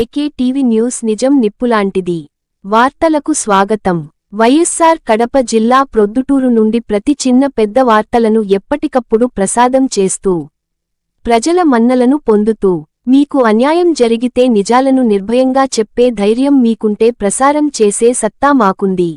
AK TV news నిజం నిప్పులాంటిది. వార్తలకు స్వాగతం. వైఎస్సార్ కడప జిల్లా ప్రొద్దుటూరు నుండి ప్రతి చిన్న పెద్ద వార్తలను ఎప్పటికప్పుడు ప్రసాదం చేస్తూ ప్రజల మన్నలను పొందుతూ మీకు అన్యాయం జరిగితే నిజాలను నిర్భయంగా చెప్పే ధైర్యం మీకుంటే ప్రసారం చేసే సత్తా మాకుంది.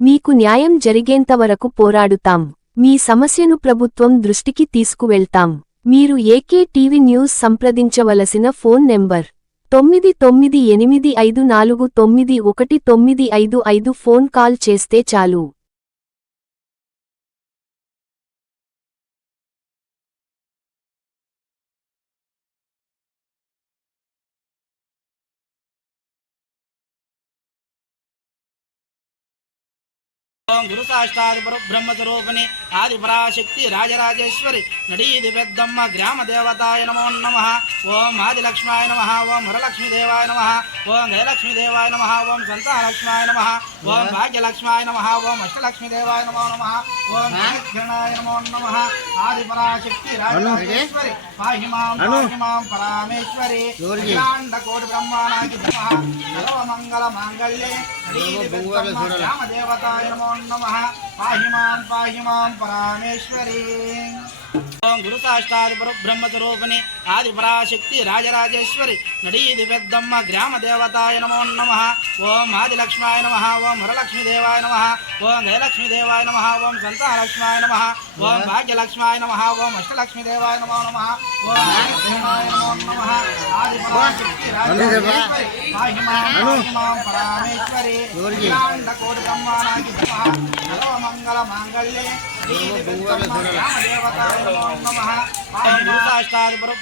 మీకు న్యాయం జరిగేంతవరకు పోరాడుతాం. మీ సమస్యను ప్రభుత్వం దృష్టికి తీసుకువెళ్తాం. మీరు ఏకే టీవీ న్యూస్ సంప్రదించవలసిన ఫోన్ నెంబర్ 9985491955 ఫోన్ కాల్ చేస్తే చాలు. ओं गुरु साष्टादि ब्रह्मस्वरूपिणी आदि पराशक्ति राजराजेश्वरी नडीदि पेद्दम्म ग्राम देवताय नमो नमः। ओं आदिलक्ष्माय नमः। ओं वरलक्ष्मी देवाय नमः। ओं जयलक्ष्मी देवाय नमः। ओं संतानलक्ष्माय नमः। ओं भाग्यलक्ष्माय नमः। ओं अष्टलक्ष्मी देवाय नमो नमः। ओं गणाय नमो नमः। आदि पराशक्ति राजराजेश्वरी पाहि मां परामेश्वरी अखिलांड कोटि ब्रह्मांड नमः। सर्वमंगल मांगल्ये नडीदि पेद्दम्म ग्राम देवताय नमो नमः। पाहि मां परामेश्वरी। ओं गुरु साष्टादि ब्रह्मस्वरूपिणी आदि पराशक्ति राजराजेश्वरी नडीदि पेद्दम्म ग्राम देवताय नमो नमः। ओं आदिलक्ष्माय नमः। ओं वरलक्ष्मी देवाय नमः। ओं जयलक्ष्मी देवाय नमः। ओं संतानलक्ष्माय नमः। ओं भाग्यलक्ष्माय नमः। ओं अष्टलक्ष्मी देवाय नमो नमः। ओं गणाय नमो नमः। आदि पराशक्ति राजराजेश्वरी पाहि मां परामेश्वरी अखिलांड कोटि ब्रह्मांड नमः। सर्वमंगल मांगल्ये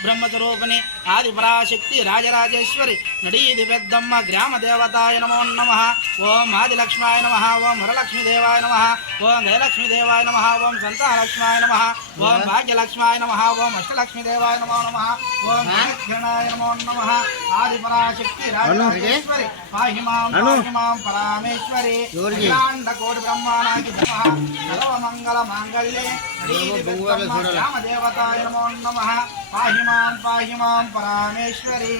ब्रह्मस्वरूपिणी आदि पराशक्ति राजराजेश्वरी नडीदि पेद्दम्म ग्राम देवताय नमो नमः। ओं आदिलक्ष्माय नमः। ओं वरलक्ष्मी देवाय नमः। ओं जयलक्ष्मी देवाय नमः। ओं संतानलक्ष्माय नमः। ओं भाग्यलक्ष्माय नमः। ओं अष्टलक्ष्मी देवाय नमो नमः। ओं गणाय नमो नमः। आदि पराशक्ति राजराजेश्वरी पाहि मां परामेश्वरी अखिलांड कोटि ब्रह्मांड नमः। सर्वमंगल मांगल्ये नडीदि पेद्दम्म ग्राम देवताय नमो नमः। पाहि मां परामेश्वरी।